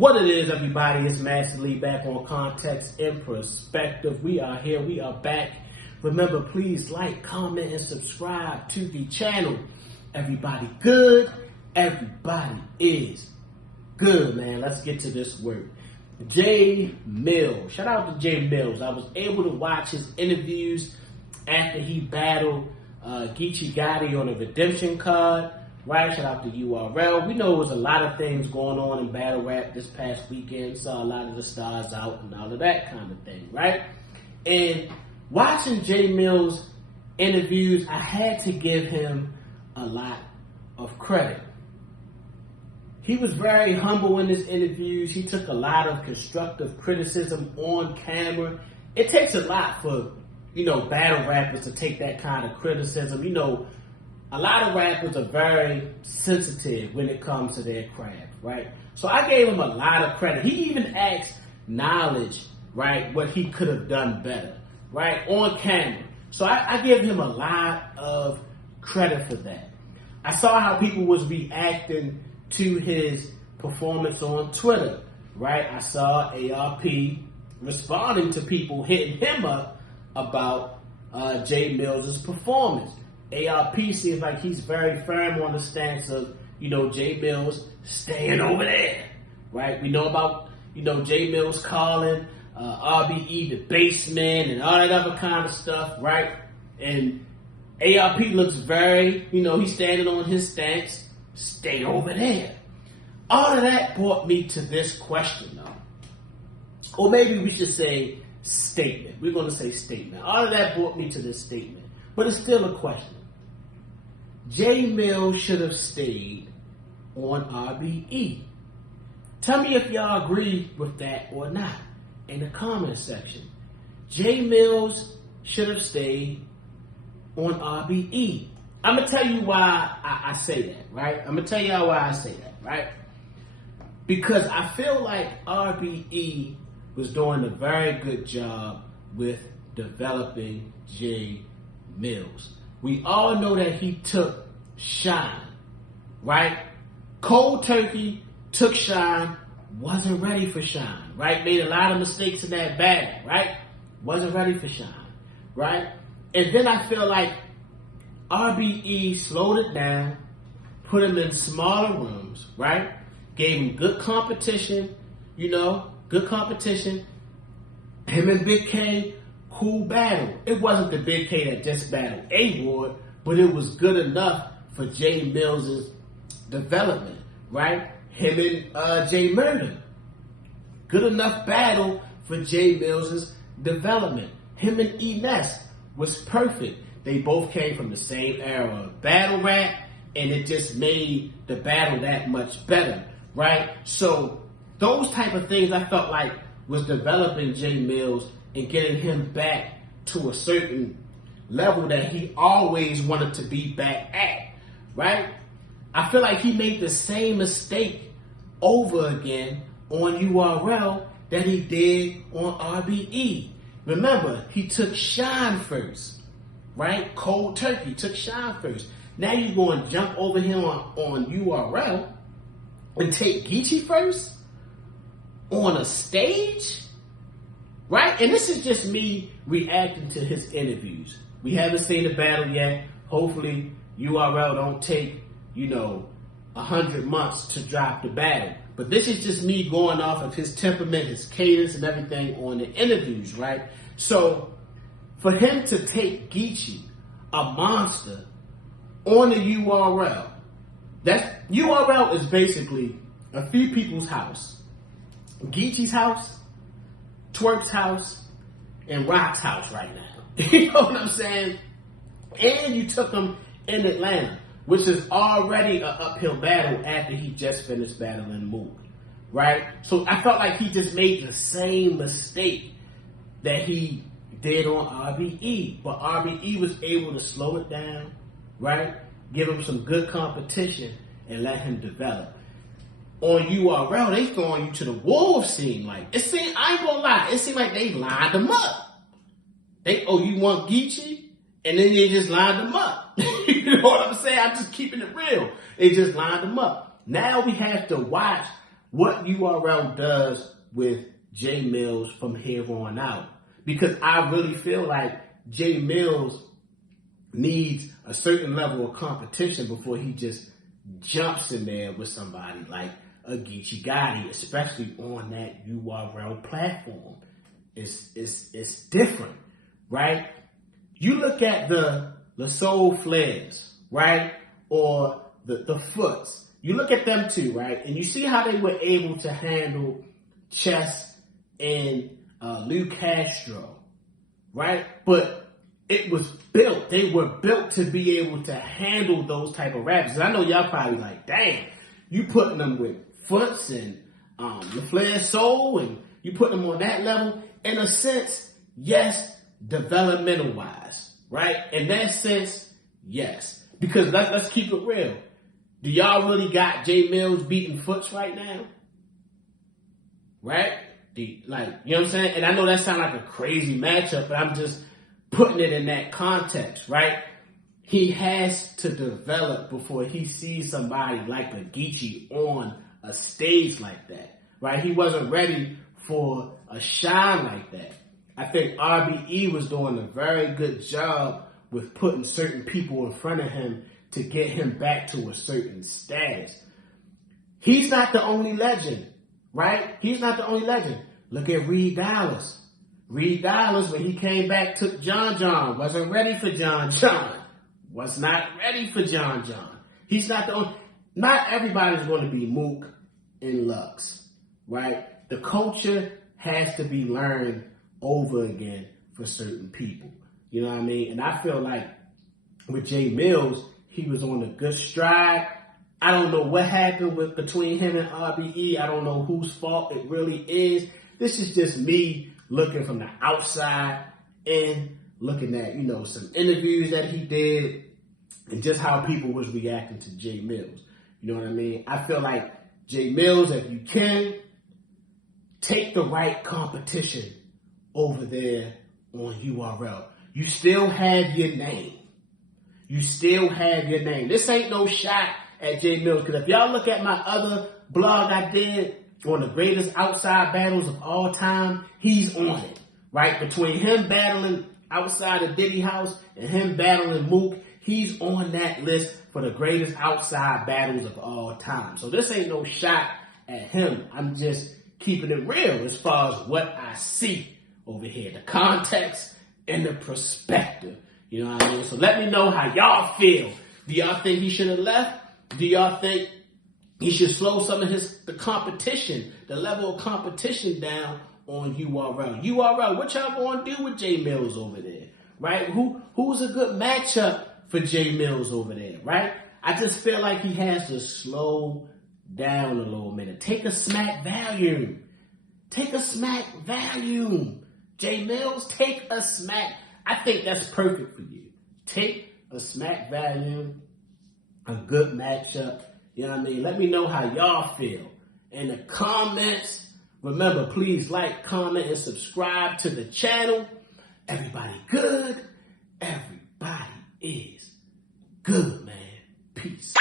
What it is, everybody, it's Master Lee back on Context and Perspective. We are here. We are back. Remember, please like, comment, and subscribe to the channel. Everybody good? Everybody is good, man. Let's get to this work. Millz. Shout out to Millz. I was able to watch his interviews after he battled Geechee Gotti on a redemption card. Right, shout out to URL. We know there was a lot of things going on in battle rap this past weekend. Saw a lot of the stars out and all of that kind of thing, right? And watching Millz interviews, I had to give him a lot of credit. He was very humble in his interviews. He took a lot of constructive criticism on camera. It takes a lot for, battle rappers to take that kind of criticism. A lot of rappers are very sensitive when it comes to their craft, right? So I gave him a lot of credit. He even asked Knowledge, right, what he could have done better, right, on camera. So I give him a lot of credit for that. I saw how people was reacting to his performance on Twitter, right? I saw ARP responding to people hitting him up about Millz's performance. ARP seems like he's very firm on the stance of, Millz staying over there, right? We know about, Millz calling RBE the basement and all that other kind of stuff, right? And ARP looks very, he's standing on his stance, stay over there. All of that brought me to this question, though. Or maybe we should say statement. We're going to say statement. All of that brought me to this statement. But it's still a question. Millz should have stayed on RBE. Tell me if y'all agree with that or not in the comment section. Millz should have stayed on RBE. I'm going to tell you why I say that, right? I'm going to tell y'all why I say that, right? Because I feel like RBE was doing a very good job with developing Millz. We all know that he took Shine, right? Cold Turkey took Shine, wasn't ready for Shine, right? Made a lot of mistakes in that battle, right? Wasn't ready for Shine, right? And then I feel like RBE slowed it down, put him in smaller rooms, right? Gave him good competition, good competition. Him and Big K, cool battle. It wasn't the Big K that just battled A-Ward, but it was good enough for Millz's development, right? Him and J Murder. Good enough battle for Millz's development. Him and E-Ness was perfect. They both came from the same era of battle rap, and it just made the battle that much better, right? So those type of things I felt like was developing Millz and getting him back to a certain level that he always wanted to be back at, right? I feel like he made the same mistake over again on URL that he did on RBE. Remember, he took Shine first, right? Cold Turkey took Shine first. Now you're going to jump over him on URL and take Geechee first on a stage? Right? And this is just me reacting to his interviews. We haven't seen the battle yet. Hopefully, URL don't take, 100 months to drop the battle. But this is just me going off of his temperament, his cadence, and everything on the interviews, right? So, for him to take Geechee, a monster, on the URL, that URL is basically a few people's house. Geechee's house, Twerk's house, and Rock's house right now. You know what I'm saying? And you took him in Atlanta, which is already an uphill battle after he just finished battling Mood, right? So I felt like he just made the same mistake that he did on RBE, but RBE was able to slow it down, right? Give him some good competition and let him develop. On URL, they throwing you to the wolves, I ain't gonna lie, it seemed like they lined them up. You want Geechee? And then they just lined them up. You know what I'm saying? I'm just keeping it real. They just lined them up. Now we have to watch what URL does with J Millz from here on out. Because I really feel like J Millz needs a certain level of competition before he just jumps in there with somebody like a Geechee Gotti, especially on that URL platform. It's different, right? You look at the Soul Flares, right? Or the Foots. You look at them too, right? And you see how they were able to handle Chess and Lou Castro, right? But it was built. They were built to be able to handle those type of rappers. And I know y'all probably like, damn, you putting them with Foots and the Flair Soul, and you put them on that level. In a sense, yes, developmental wise, right? In that sense, yes. Because let's keep it real. Do y'all really got J Millz beating Foots right now? Right? You know what I'm saying? And I know that sounds like a crazy matchup, but I'm just putting it in that context, right? He has to develop before he sees somebody like a Geechee on a stage like that, right? He wasn't ready for a shine like that. I think RBE was doing a very good job with putting certain people in front of him to get him back to a certain status. He's not the only legend, right? He's not the only legend. Look at Reed Dollaz. Reed Dollaz, when he came back, took John John. Wasn't ready for John John. Was not ready for John John. He's not the only. Not everybody's going to be Mook and Lux, right? The culture has to be learned over again for certain people. You know what I mean? And I feel like with J Millz, he was on a good stride. I don't know what happened between him and RBE. I don't know whose fault it really is. This is just me looking from the outside and looking at, some interviews that he did and just how people was reacting to J Millz. You know what I mean? I feel like J Millz, if you can, take the right competition over there on URL. You still have your name. You still have your name. This ain't no shot at J Millz, because if y'all look at my other blog I did on the greatest outside battles of all time, he's on it, right? Between him battling outside of Diddy House and him battling Mook, he's on that list for the greatest outside battles of all time. So this ain't no shot at him. I'm just keeping it real as far as what I see over here, the context and the perspective. You know what I mean? So let me know how y'all feel. Do y'all think he should have left? Do y'all think he should slow some of the competition, the level of competition down on URL? URL, what y'all gonna do with J Millz over there, right? Who's a good matchup for J Millz over there, right? I just feel like he has to slow down a little minute. Take a smack volume. Take a smack volume. J Millz, take a smack. I think that's perfect for you. Take a smack volume, a good matchup. You know what I mean? Let me know how y'all feel in the comments. Remember, please like, comment, and subscribe to the channel. Everybody good. Everybody is good, man. Peace.